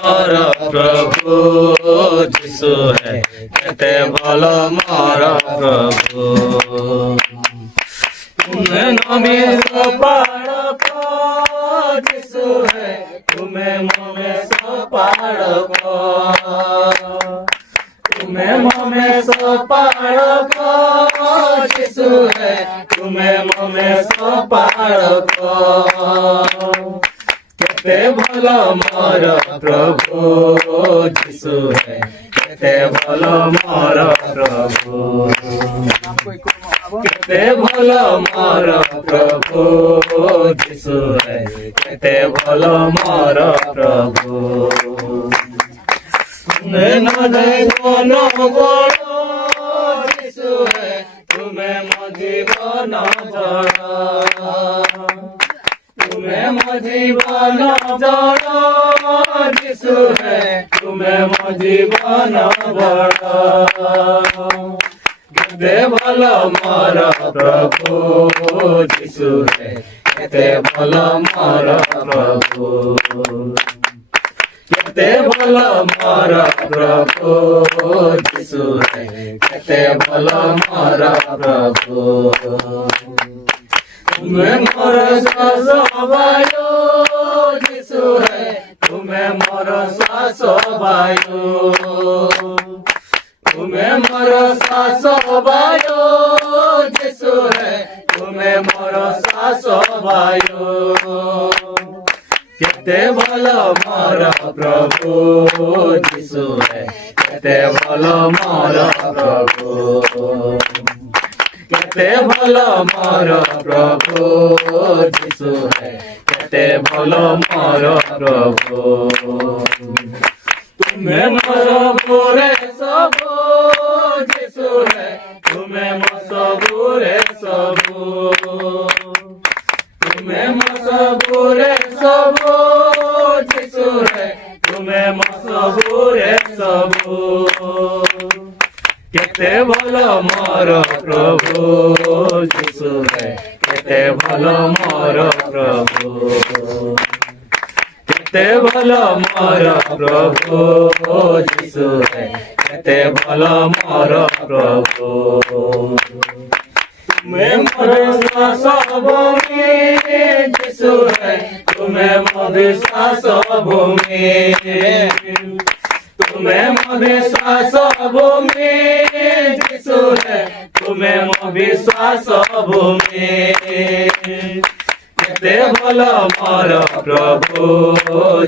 मोर प्रभु যিশু है केते भलो मोर प्रभु तुम्हें नबी सपाड़क যিশু है तुम्हें ममे सपाड़क तुम्हें ममे सपाड़क যিশু है तुम्हें ममे सपाड़क केते भलो मोर प्रभु যিশু है केते भलो मोर प्रभु केते भलो मोर प्रभु যিশু है केते भलो मोर प्रभु तुम्हें न जीवन बड़ যিশু है तुम्हें मो जीवन जड़ तुम्हें मो जीवन जड़ যিশু है तुम्हें मो जीवन बड़ केते भलो मोर प्रभु যিশু है केते भलो मोर प्रभु केते भलो मोर प्रभु যিশু है केते भलो मोर प्रभु तुम्हें मोर श्वास वायु যিশু है तुम्हें मोर श्वास वायु तुम्हें मोर श्वास वायु যিশু है तुम्हें मोर श्वास वायु केते भलो मोर प्रभु যিশু है केते भलो मोर प्रभु केते भलो मोर प्रभु যিশু है केते भलो मोर प्रभु तुम्हें मोर बुरे सबु যিশু है तुम्हें मो सबुरे सबु तुम्हें मो सबुरे सबु যিশু है तुम्हें मो सबुरे सबु केते भलो मोर प्रभु যিশু है केते भलो मोर प्रभु केते भलो मोर प्रभु যিশু है केते भलो मोर प्रभु तुम्हें मोर श्वास भूमि যিশু है तुम्हें मोर श्वास भूमि तुम्हें मोर श्वास भूमि যিশু है तुम्हें मोर विश्वास भूमि केते भलो मोर प्रभु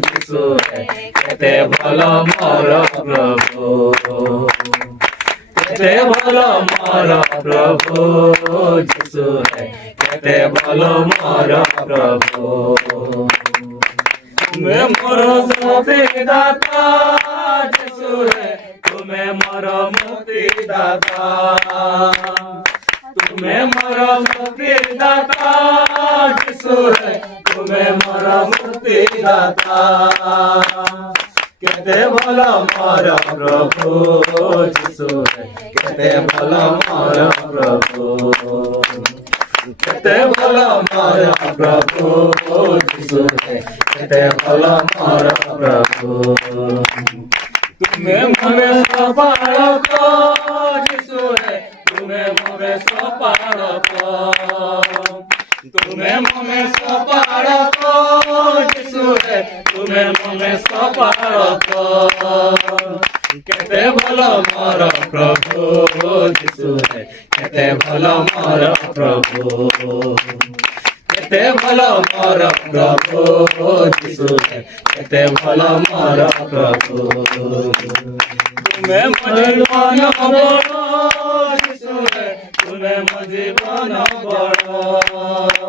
যিশু है केते भलो मोर प्रभु केते भलो मोर प्रभु যিশু है केते भलो मोर प्रभु तुम्हें मोर शांति दाता যিশু है तुम्हें मोर मुक्ति दाता तुम्हें मोर मुक्ति दाता যিশু है तुम्हें मोर मुक्ति दाता केते भलो मोर प्रभु যিশু है केते भलो मोर प्रभु केते भलो मोर प्रभु যিশু है केते भलो मोर प्रभु तुम्हें मोरे सपाड़क যিশু है तुम्हें मोरे सपाड़क तुम्हें ममे सपाड़क যিশু है तुम्हें ममे सपाड़क केते भलो मोर प्रभु যিশু है केते भलो मोर प्रभु केते भलो मोर प्रभु যিশু है केते भलो मोर प्रभु तुम्हें मो जीवन बड़ যিশু है तुम्हें मो जीवन बड़